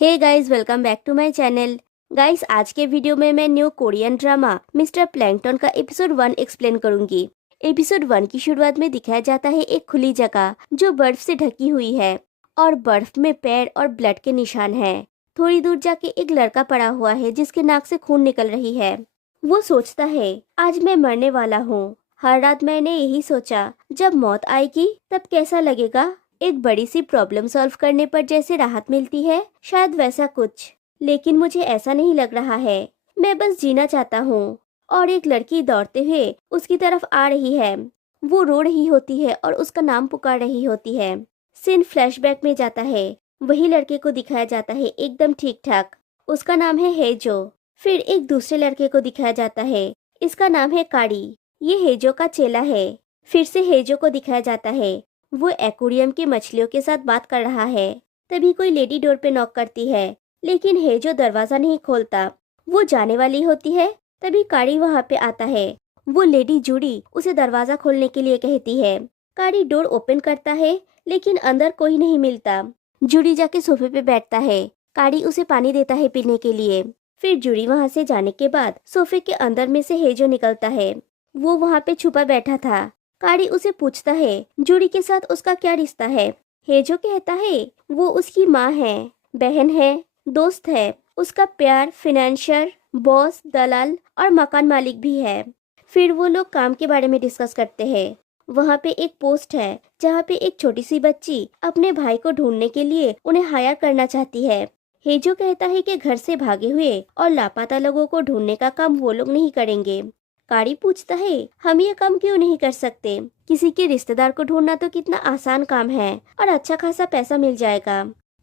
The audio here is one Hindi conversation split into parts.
Hey guys, welcome back to my channel. Guys, आज के वीडियो में मैं new Korean drama mister Plankton का एपिसोड 1 एक्सप्लेन करूंगी। एपिसोड 1 की शुरुआत में दिखाया जाता है एक खुली जगह जो बर्फ से ढकी हुई है और बर्फ में पैर और ब्लड के निशान हैं। थोड़ी दूर जाके एक लड़का पड़ा हुआ है जिसके नाक से खून निकल रही है। वो सोचता है, आज मैं मरने वाला हूँ। हर रात मैंने यही सोचा, जब मौत आएगी तब कैसा लगेगा। एक बड़ी सी प्रॉब्लम सॉल्व करने पर जैसे राहत मिलती है, शायद वैसा कुछ। लेकिन मुझे ऐसा नहीं लग रहा है। मैं बस जीना चाहता हूँ। और एक लड़की दौड़ते हुए उसकी तरफ आ रही है। वो रो रही होती है और उसका नाम पुकार रही होती है। सीन फ्लैशबैक में जाता है। वही लड़के को दिखाया जाता है, एकदम ठीक ठाक। उसका नाम है हेजो। फिर एक दूसरे लड़के को दिखाया जाता है। इसका नाम है काड़ी। ये हेजो का चेला है। फिर से हेजो को दिखाया जाता है। वो एक्वेरियम की मछलियों के साथ बात कर रहा है। तभी कोई लेडी डोर पे नॉक करती है, लेकिन हेजो दरवाजा नहीं खोलता। वो जाने वाली होती है, तभी काड़ी वहाँ पे आता है। वो लेडी जूडी उसे दरवाजा खोलने के लिए कहती है। काड़ी डोर ओपन करता है, लेकिन अंदर कोई नहीं मिलता। जूडी जाके सोफे पे बैठता है। काड़ी उसे पानी देता है पीने के लिए। फिर जूडी वहाँ से जाने के बाद सोफे के अंदर में से हेजो निकलता है। वो वहाँ पे छुपा बैठा था। काड़ी उसे पूछता है, जूडी के साथ उसका क्या रिश्ता है। हेजो कहता है, वो उसकी माँ है, बहन है, दोस्त है। उसका प्यार फिनेंशियर, बॉस, दलाल और मकान मालिक भी है। फिर वो लोग काम के बारे में डिस्कस करते हैं। वहाँ पे एक पोस्ट है जहाँ पे एक छोटी सी बच्ची अपने भाई को ढूंढने के लिए उन्हें हायर करना चाहती है। हेजो कहता है कि घर से भागे हुए और लापता लोगों को ढूंढने का काम वो लोग नहीं करेंगे। काड़ी पूछता है, हम ये काम क्यों नहीं कर सकते। किसी के रिश्तेदार को ढूंढना तो कितना आसान काम है और अच्छा खासा पैसा मिल जाएगा।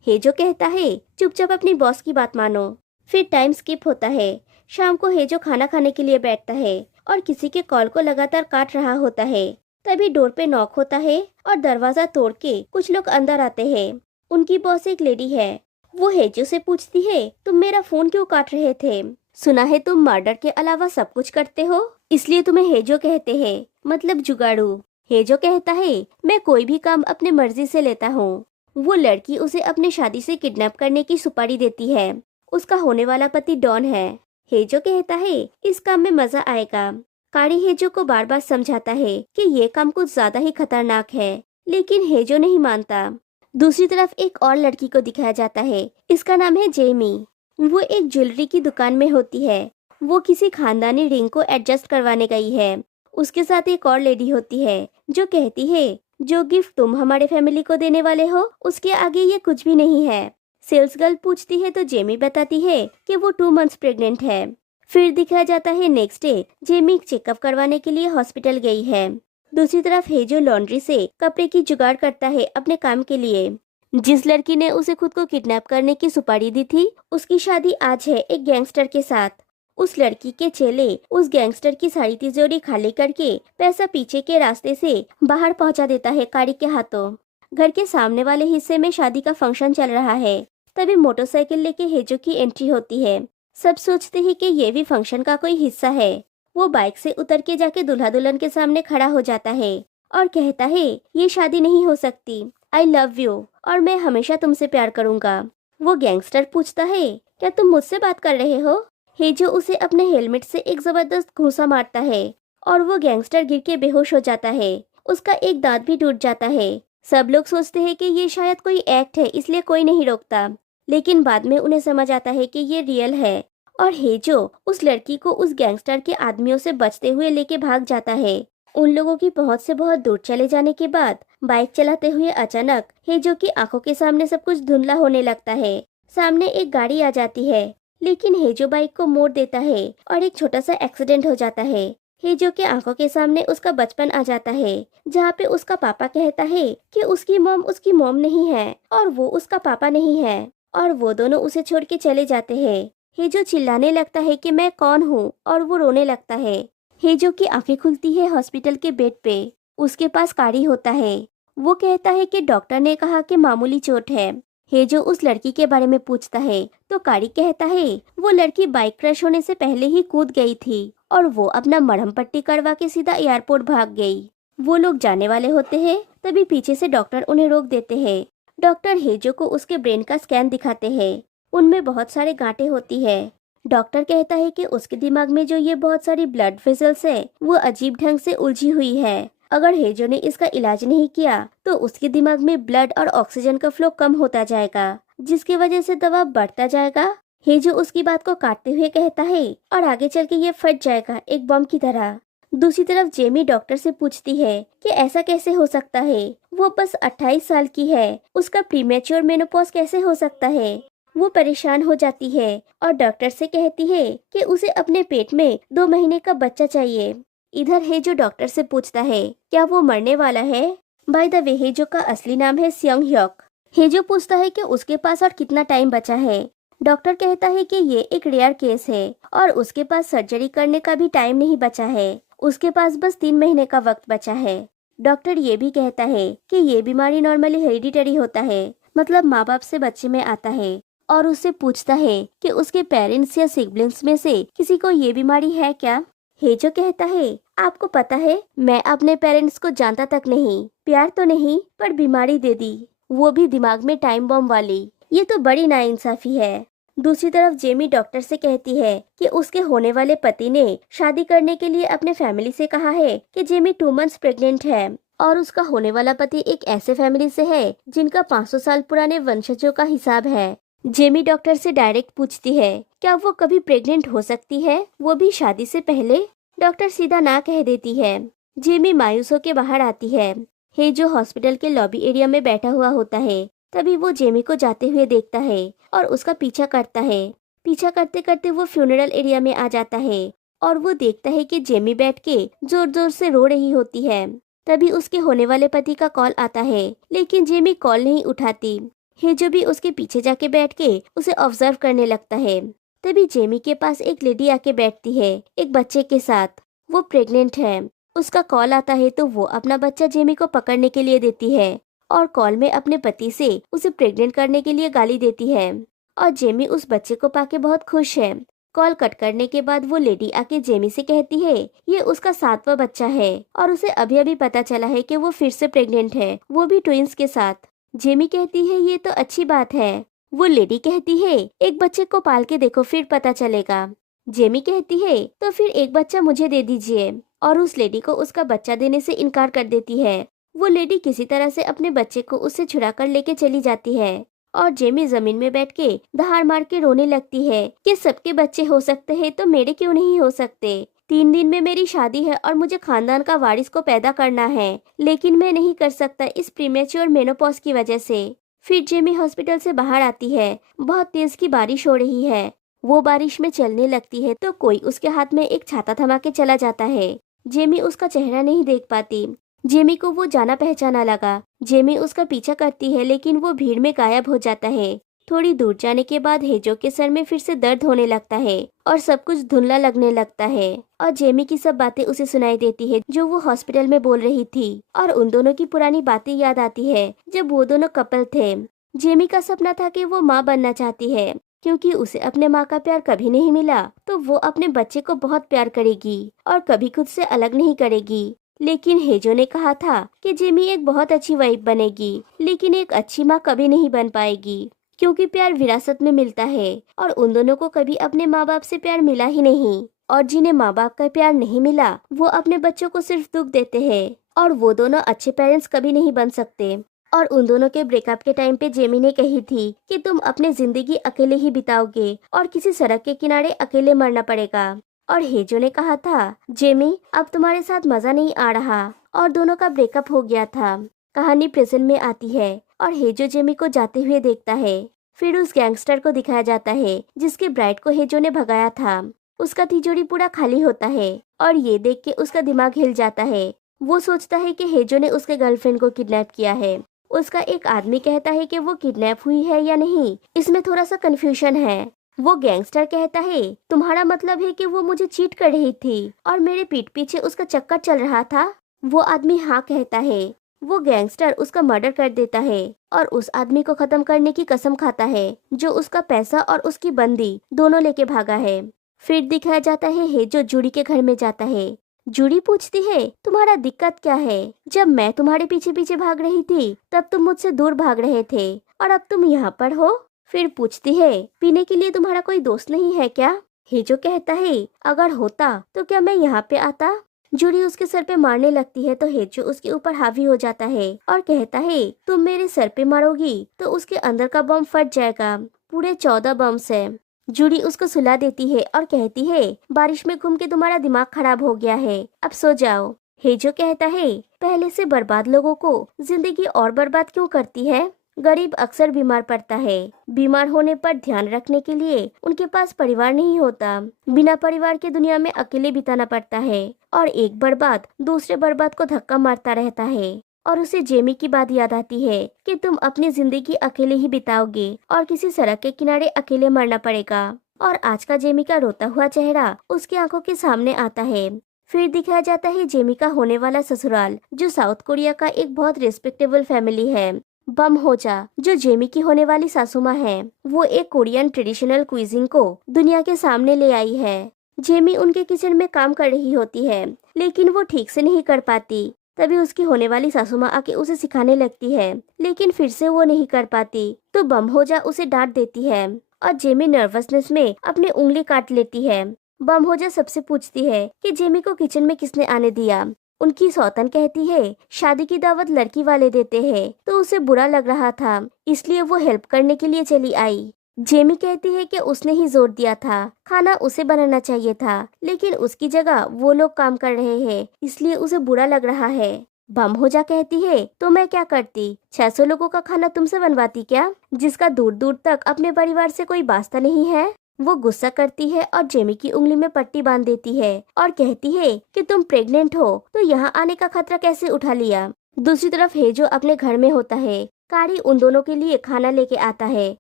हेजो कहता है, चुपचाप अपनी बॉस की बात मानो। फिर टाइम स्किप होता है। शाम को हेजो खाना खाने के लिए बैठता है और किसी के कॉल को लगातार काट रहा होता है। तभी डोर पे नॉक होता है और दरवाजा तोड़ के कुछ लोग अंदर आते हैं। उनकी बॉस एक लेडी है। वो हेजो से पूछती है, तुम मेरा फोन क्यों काट रहे थे। सुना है तुम मर्डर के अलावा सब कुछ करते हो, इसलिए तुम्हें हेजो कहते हैं, मतलब जुगाड़ू। हेजो कहता है, मैं कोई भी काम अपने मर्जी से लेता हूँ। वो लड़की उसे अपने शादी से किडनैप करने की सुपारी देती है। उसका होने वाला पति डॉन है। हेजो कहता है, इस काम में मजा आएगा। काड़ी हेजो को बार बार समझाता है कि ये काम कुछ ज्यादा ही खतरनाक है, लेकिन हेजो नहीं मानता। दूसरी तरफ एक और लड़की को दिखाया जाता है। इसका नाम है जेमी। वो एक ज्वेलरी की दुकान में होती है। वो किसी खानदानी रिंग को एडजस्ट करवाने गई है। उसके साथ एक और लेडी होती है जो कहती है, जो गिफ्ट तुम हमारे फैमिली को देने वाले हो उसके आगे ये कुछ भी नहीं है। सेल्स गर्ल पूछती है तो जेमी बताती है कि वो 2 मंथ्स प्रेग्नेंट है। फिर दिखाया जाता है नेक्स्ट डे जेमी चेकअप करवाने के लिए हॉस्पिटल गई है। दूसरी तरफ हेजो लॉन्ड्री से कपड़े की जुगाड़ करता है अपने काम के लिए। जिस लड़की ने उसे खुद को किडनैप करने की सुपारी दी थी, उसकी शादी आज है एक गैंगस्टर के साथ। उस लड़की के चेले उस गैंगस्टर की सारी तिजोरी खाली करके पैसा पीछे के रास्ते से बाहर पहुंचा देता है काड़ी के हाथों। घर के सामने वाले हिस्से में शादी का फंक्शन चल रहा है। तभी मोटरसाइकिल लेके हेजो की एंट्री होती है। सब सोचते हैं कि ये भी फंक्शन का कोई हिस्सा है। वो बाइक से उतर के जाके दूल्हा दुल्हन के सामने खड़ा हो जाता है और कहता है, ये शादी नहीं हो सकती। आई लव यू और मैं हमेशा तुमसे प्यार करूंगा। वो गैंगस्टर पूछता है, क्या तुम मुझसे बात कर रहे हो। हेजो उसे अपने हेलमेट से एक जबरदस्त घूंसा मारता है और वो गैंगस्टर गिर के बेहोश हो जाता है। उसका एक दांत भी टूट जाता है। सब लोग सोचते हैं कि ये शायद कोई एक्ट है, इसलिए कोई नहीं रोकता। लेकिन बाद में उन्हें समझ आता है कि ये रियल है और हेजो उस लड़की को उस गैंगस्टर के आदमियों से बचते हुए लेके भाग जाता है। उन लोगों की पहुंच से बहुत दूर चले जाने के बाद बाइक चलाते हुए अचानक हेजो की आंखों के सामने सब कुछ धुंधला होने लगता है। सामने एक गाड़ी आ जाती है, लेकिन हेजो बाइक को मोड़ देता है और एक छोटा सा एक्सीडेंट हो जाता है। हेजो के आंखों के सामने उसका बचपन आ जाता है, जहाँ पे उसका पापा कहता है कि उसकी मॉम नहीं है और वो उसका पापा नहीं है, और वो दोनों उसे छोड़ के चले जाते हैं। हेजो चिल्लाने लगता है कि मैं कौन हूँ और वो रोने लगता है। हेजो की आंखें खुलती है हॉस्पिटल के बेड पे। उसके पास काड़ी होता है। वो कहता है कि डॉक्टर ने कहा कि मामूली चोट है। हेजो उस लड़की के बारे में पूछता है तो काड़ी कहता है, वो लड़की बाइक क्रैश होने से पहले ही कूद गई थी और वो अपना मरहम पट्टी करवा के सीधा एयरपोर्ट भाग गई। वो लोग जाने वाले होते हैं, तभी पीछे से डॉक्टर उन्हें रोक देते हैं। डॉक्टर हेजो को उसके ब्रेन का स्कैन दिखाते हैं। उनमें बहुत सारे गांठें होती है। डॉक्टर कहता है कि उसके दिमाग में जो ये बहुत सारी ब्लड वेसल्स है वो अजीब ढंग से उलझी हुई है। अगर हेजो ने इसका इलाज नहीं किया तो उसके दिमाग में ब्लड और ऑक्सीजन का फ्लो कम होता जाएगा, जिसकी वजह से दबाव बढ़ता जाएगा। हेजो उसकी बात को काटते हुए कहता है और आगे चल के ये फट जाएगा एक बम की तरह। दूसरी तरफ जेमी डॉक्टर से पूछती है कि ऐसा कैसे हो सकता है, वो बस 28 साल की है, उसका प्रीमेच्योर मेनोपॉज कैसे हो सकता है। वो परेशान हो जाती है और डॉक्टर से कहती है कि उसे अपने पेट में 2 महीने का बच्चा चाहिए। इधर हेजो डॉक्टर से पूछता है क्या वो मरने वाला है। बाय द वे हेजो का असली नाम है सियोंग ह्योक। हेजो पूछता है कि उसके पास और कितना टाइम बचा है। डॉक्टर कहता है कि ये एक रेयर केस है और उसके पास सर्जरी करने का भी टाइम नहीं बचा है, उसके पास बस 3 महीने का वक्त बचा है। डॉक्टर ये भी कहता है कि ये बीमारी नॉर्मली हेरिडिटरी होता है, मतलब माँ बाप से बच्चे में आता है। और उससे पूछता है कि उसके पेरेंट्स या सिबलिंग्स में से किसी को ये बीमारी है क्या। हेजो कहता है आपको पता है मैं अपने पेरेंट्स को जानता तक नहीं, प्यार तो नहीं पर बीमारी दे दी, वो भी दिमाग में टाइम बम वाली। ये तो बड़ी नाइंसाफी है। दूसरी तरफ जेमी डॉक्टर से कहती है कि उसके होने वाले पति ने शादी करने के लिए अपने फैमिली से कहा है कि जेमी 2 मंथ्स प्रेग्नेंट है और उसका होने वाला पति एक ऐसे फैमिली से है जिनका 500 साल पुराने वंशजों का हिसाब है। जेमी डॉक्टर से डायरेक्ट पूछती है क्या वो कभी प्रेग्नेंट हो सकती है, वो भी शादी से पहले। डॉक्टर सीधा ना कह देती है। जेमी मायूस होकर बाहर आती है। हेजो हॉस्पिटल के लॉबी एरिया में बैठा हुआ होता है। तभी वो जेमी को जाते हुए देखता है और उसका पीछा करता है। पीछा करते करते वो फ्यूनरल एरिया में आ जाता है और वो देखता है कि जेमी बैठ के जोर जोर से रो रही होती है। तभी उसके होने वाले पति का कॉल आता है, लेकिन जेमी कॉल नहीं उठाती। हेजो भी उसके पीछे जाके बैठ के उसे ऑब्जर्व करने लगता है। तभी जेमी के पास एक लेडी आके बैठती है एक बच्चे के साथ। वो प्रेग्नेंट है। उसका कॉल आता है तो वो अपना बच्चा जेमी को पकड़ने के लिए देती है और कॉल में अपने पति से उसे प्रेग्नेंट करने के लिए गाली देती है। और जेमी उस बच्चे को पाके बहुत खुश है। कॉल कट करने के बाद वो लेडी आके जेमी से कहती है ये उसका 7वां बच्चा है और उसे अभी अभी पता चला है कि वो फिर से प्रेग्नेंट है, वो भी ट्विंस के साथ। जेमी कहती है ये तो अच्छी बात है। वो लेडी कहती है एक बच्चे को पाल के देखो फिर पता चलेगा। जेमी कहती है तो फिर एक बच्चा मुझे दे दीजिए और उस लेडी को उसका बच्चा देने से इनकार कर देती है। वो लेडी किसी तरह से अपने बच्चे को उससे छुड़ा कर लेके चली जाती है और जेमी जमीन में बैठ के दहाड़ मार के रोने लगती है कि सबके बच्चे हो सकते हैं तो मेरे क्यों नहीं हो सकते। 3 दिन में मेरी शादी है और मुझे खानदान का वारिस को पैदा करना है, लेकिन मैं नहीं कर सकता इस प्रीमेच्योर मेनोपॉज की वजह से। फिर जेमी हॉस्पिटल से बाहर आती है। बहुत तेज की बारिश हो रही है। वो बारिश में चलने लगती है तो कोई उसके हाथ में एक छाता थमा के चला जाता है। जेमी उसका चेहरा नहीं देख पाती। जेमी को वो जाना पहचाना लगा। जेमी उसका पीछा करती है लेकिन वो भीड़ में गायब हो जाता है। थोड़ी दूर जाने के बाद हेजो के सर में फिर से दर्द होने लगता है और सब कुछ धुंधला लगने लगता है और जेमी की सब बातें उसे सुनाई देती है जो वो हॉस्पिटल में बोल रही थी और उन दोनों की पुरानी बातें याद आती है जब वो दोनों कपल थे। जेमी का सपना था कि वो माँ बनना चाहती है, क्योंकि उसे अपने माँ का प्यार कभी नहीं मिला तो वो अपने बच्चे को बहुत प्यार करेगी और कभी खुद से अलग नहीं करेगी। लेकिन हेजो ने कहा था कि जेमी एक बहुत अच्छी वाइफ बनेगी, लेकिन एक अच्छी माँ कभी नहीं बन पाएगी, क्योंकि प्यार विरासत में मिलता है और उन दोनों को कभी अपने माँ बाप से प्यार मिला ही नहीं। और जिन्हें माँ बाप का प्यार नहीं मिला वो अपने बच्चों को सिर्फ दुख देते हैं और वो दोनों अच्छे पेरेंट्स कभी नहीं बन सकते। और उन दोनों के ब्रेकअप के टाइम पे जेमी ने कही थी कि तुम अपनी जिंदगी अकेले ही बिताओगे और किसी सड़क के किनारे अकेले मरना पड़ेगा। और हेजो ने कहा था जेमी अब तुम्हारे साथ मजा नहीं आ रहा, और दोनों का ब्रेकअप हो गया था। कहानी प्रेजेंट में आती है और हेजो जेमी को जाते हुए देखता है। फिर उस गैंगस्टर को दिखाया जाता है जिसके ब्राइड को हेजो ने भगाया था। उसका तिजोरी पूरा खाली होता है और ये देख के उसका दिमाग हिल जाता है। वो सोचता है कि हेजो ने उसके गर्लफ्रेंड को किडनैप किया है। उसका एक आदमी कहता है कि वो किडनैप हुई है या नहीं, इसमें थोड़ा सा कंफ्यूजन है। वो गैंगस्टर कहता है तुम्हारा मतलब है कि वो मुझे चीट कर रही थी और मेरे पीठ पीछे उसका चक्कर चल रहा था। वो आदमी हाँ कहता है। वो गैंगस्टर उसका मर्डर कर देता है और उस आदमी को खत्म करने की कसम खाता है जो उसका पैसा और उसकी बंदी दोनों लेके भागा है। फिर दिखाया जाता है हेजो जूडी के घर में जाता है। जूडी पूछती है तुम्हारा दिक्कत क्या है, जब मैं तुम्हारे पीछे पीछे भाग रही थी तब तुम मुझसे दूर भाग रहे थे और अब तुम यहाँ पर हो। फिर पूछती है, पीने के लिए तुम्हारा कोई दोस्त नहीं है क्या? हेजो कहता है, अगर होता तो क्या मैं यहाँ पे आता? जूडी उसके सर पे मारने लगती है तो हेजो उसके ऊपर हावी हो जाता है और कहता है, तुम मेरे सर पे मारोगी तो उसके अंदर का बम फट जाएगा। पूरे 14 बम्स है। जूडी उसको सुला देती है और कहती है, बारिश में घूम के तुम्हारा दिमाग खराब हो गया है, अब सो जाओ। हेजो कहता है, पहले से बर्बाद लोगों को जिंदगी और बर्बाद क्यों करती है? गरीब अक्सर बीमार पड़ता है। बीमार होने पर ध्यान रखने के लिए उनके पास परिवार नहीं होता। बिना परिवार के दुनिया में अकेले बिताना पड़ता है और एक बर्बाद दूसरे बर्बाद को धक्का मारता रहता है। और उसे जेमी की बात याद आती है कि तुम अपनी जिंदगी अकेले ही बिताओगे और किसी सड़क के किनारे अकेले मरना पड़ेगा। और आज का जेमी का रोता हुआ चेहरा उसकी आंखों के सामने आता है। फिर दिखाया जाता है जेमी का होने वाला ससुराल, जो साउथ कोरिया का एक बहुत रिस्पेक्टेबल फैमिली है। बम होजा, जो जेमी की होने वाली सासू माँ है, वो एक कोरियन ट्रेडिशनल क्विजिंग को दुनिया के सामने ले आई है। जेमी उनके किचन में काम कर रही होती है, लेकिन वो ठीक से नहीं कर पाती। तभी उसकी होने वाली सासू माँ आके उसे सिखाने लगती है, लेकिन फिर से वो नहीं कर पाती। तो बम होजा उसे डांट देती है और जेमी नर्वसनेस में अपनी उंगली काट लेती है। बम होजा सबसे पूछती है कि जेमी को किचन में किसने आने दिया। उनकी सौतन कहती है, शादी की दावत लड़की वाले देते हैं, तो उसे बुरा लग रहा था, इसलिए वो हेल्प करने के लिए चली आई। जेमी कहती है कि उसने ही जोर दिया था, खाना उसे बनाना चाहिए था, लेकिन उसकी जगह वो लोग काम कर रहे हैं, इसलिए उसे बुरा लग रहा है। बम होजा कहती है, तो मैं क्या करती? 600 लोगों का खाना तुमसे बनवाती क्या, जिसका दूर दूर तक अपने परिवार से कोई वास्ता नहीं है? वो गुस्सा करती है और जेमी की उंगली में पट्टी बांध देती है और कहती है कि तुम प्रेग्नेंट हो तो यहाँ आने का खतरा कैसे उठा लिया। दूसरी तरफ हेजो अपने घर में होता है। कारी उन दोनों के लिए खाना लेके आता है।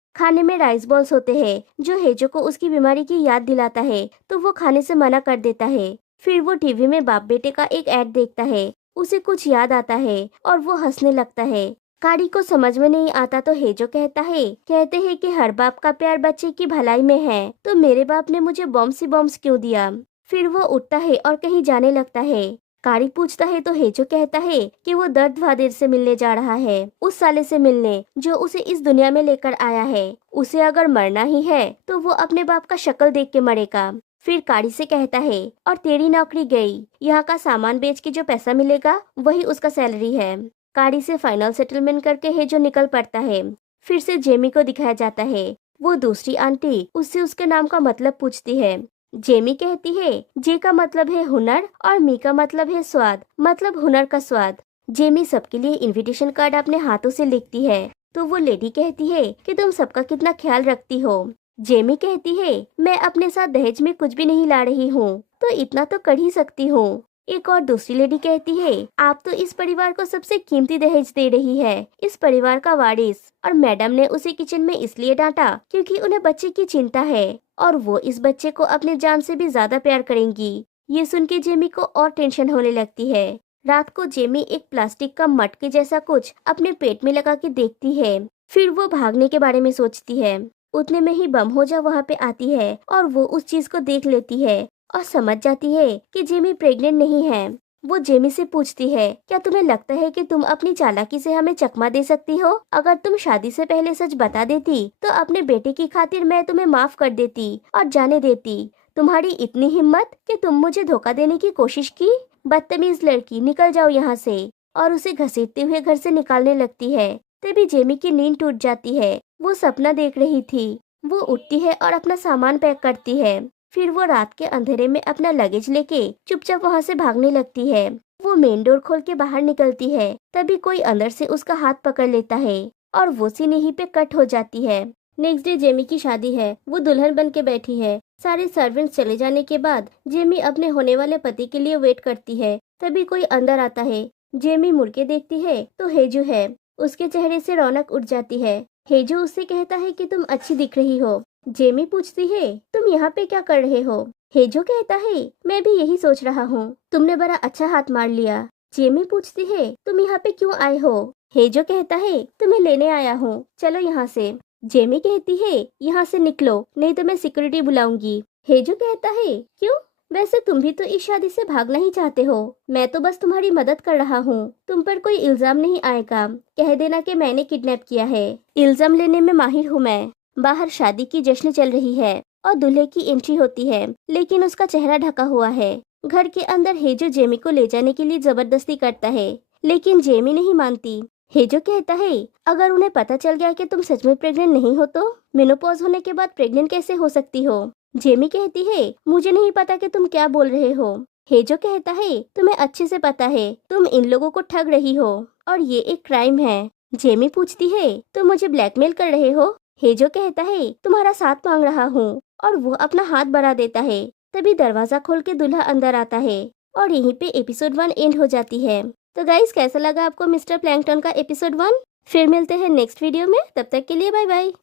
खाने में राइस बॉल्स होते हैं, जो हेजो को उसकी बीमारी की याद दिलाता है, तो वो खाने से मना कर देता है। फिर वो टीवी में बाप बेटे का एक ऐड देखता है। उसे कुछ याद आता है और वो हंसने लगता है। कारी को समझ में नहीं आता तो हेजो कहते हैं कि हर बाप का प्यार बच्चे की भलाई में है, तो मेरे बाप ने मुझे बॉम्ब्स क्यों दिया। फिर वो उठता है और कहीं जाने लगता है। कारी पूछता है तो हेजो कहता है कि वो दर्द वादिर से मिलने जा रहा है, उस साले से मिलने जो उसे इस दुनिया में लेकर आया है। उसे अगर मरना ही है तो वो अपने बाप का शक्ल देख के मरेगा। फिर कारी से कहता है, और तेरी नौकरी गई, यहाँ का सामान बेच के जो पैसा मिलेगा वही उसका सैलरी है। कारी से फाइनल सेटलमेंट करके हेजो निकल पड़ता है। फिर से जेमी को दिखाया जाता है। वो दूसरी आंटी उससे उसके नाम का मतलब पूछती है। जेमी कहती है, जे का मतलब है हुनर और मी का मतलब है स्वाद, मतलब हुनर का स्वाद। जेमी सबके लिए इनविटेशन कार्ड अपने हाथों से लिखती है, तो वो लेडी कहती है कि तुम सबका कितना ख्याल रखती हो। जेमी कहती है, मैं अपने साथ दहेज में कुछ भी नहीं ला रही हूँ, तो इतना तो कर ही सकती हूँ। एक और दूसरी लेडी कहती है, आप तो इस परिवार को सबसे कीमती दहेज दे रही है, इस परिवार का वारिस। और मैडम ने उसे किचन में इसलिए डांटा क्योंकि उन्हें बच्चे की चिंता है और वो इस बच्चे को अपने जान से भी ज्यादा प्यार करेंगी। ये सुन के जेमी को और टेंशन होने लगती है। रात को जेमी एक प्लास्टिक का मटके जैसा कुछ अपने पेट में लगा के देखती है। फिर वो भागने के बारे में सोचती है। उतने में ही बम होजा वहाँ पे आती है और वो उस चीज को देख लेती है और समझ जाती है कि जेमी प्रेग्नेंट नहीं है। वो जेमी से पूछती है, क्या तुम्हें लगता है कि तुम अपनी चालाकी से हमें चकमा दे सकती हो? अगर तुम शादी से पहले सच बता देती तो अपने बेटे की खातिर मैं तुम्हें माफ कर देती और जाने देती। तुम्हारी इतनी हिम्मत कि तुम मुझे धोखा देने की कोशिश की? बदतमीज लड़की, निकल जाओ यहाँ से। और उसे घसीटते हुए घर से निकालने लगती है। तभी जेमी की नींद टूट जाती है। वो सपना देख रही थी। वो उठती है और अपना सामान पैक करती है। फिर वो रात के अंधेरे में अपना लगेज लेके चुपचाप वहाँ से भागने लगती है। वो मेन डोर खोल के बाहर निकलती है, तभी कोई अंदर से उसका हाथ पकड़ लेता है और वो सीन यहीं पे कट हो जाती है। नेक्स्ट डे जेमी की शादी है। वो दुल्हन बन के बैठी है। सारे सर्वेंट्स चले जाने के बाद जेमी अपने होने वाले पति के लिए वेट करती है। तभी कोई अंदर आता है। जेमी मुड़ के देखती है तो हेजू है। उसके चेहरे से रौनक उठ जाती है। हेजू उससे कहता है कि तुम अच्छी दिख रही हो। जेमी पूछती है, तुम यहाँ पे क्या कर रहे हो? हेजो कहता है, मैं भी यही सोच रहा हूँ, तुमने बड़ा अच्छा हाथ मार लिया। जेमी पूछती है, तुम यहाँ पे क्यों आए हो? हेजो कहता है, तुम्हें लेने आया हूँ, चलो यहाँ से। जेमी कहती है, यहाँ से निकलो, नहीं तो मैं सिक्योरिटी बुलाऊंगी। हेजो कहता है, क्यों? वैसे तुम भी तो इस शादी से भागना ही चाहते हो। मैं तो बस तुम्हारी मदद कर रहा हूँ। तुम पर कोई इल्जाम नहीं आएगा। कह देना कि मैंने किडनैप किया है। इल्जाम लेने में माहिर हूँ मैं। बाहर शादी की जश्न चल रही है और दूल्हे की एंट्री होती है, लेकिन उसका चेहरा ढका हुआ है। घर के अंदर हेजो जेमी को ले जाने के लिए जबरदस्ती करता है, लेकिन जेमी नहीं मानती। हेजो कहता है अगर उन्हें पता चल गया कि तुम सच में प्रेग्नेंट नहीं हो तो मेनोपॉज होने के बाद प्रेग्नेंट कैसे हो सकती हो। जेमी कहती है मुझे नहीं पता कि तुम क्या बोल रहे हो। हेजो कहता है तुम्हें अच्छे से पता है, तुम इन लोगों को ठग रही हो और ये एक क्राइम है। जेमी पूछती है तुम मुझे ब्लैकमेल कर रहे हो। हेजो कहता है तुम्हारा साथ मांग रहा हूँ, और वो अपना हाथ बढ़ा देता है। तभी दरवाजा खोल के दूल्हा अंदर आता है और यहीं पे एपिसोड 1 एंड हो जाती है। तो गाइस कैसा लगा आपको मिस्टर प्लैंकटन का एपिसोड 1? फिर मिलते हैं नेक्स्ट वीडियो में, तब तक के लिए बाय बाय।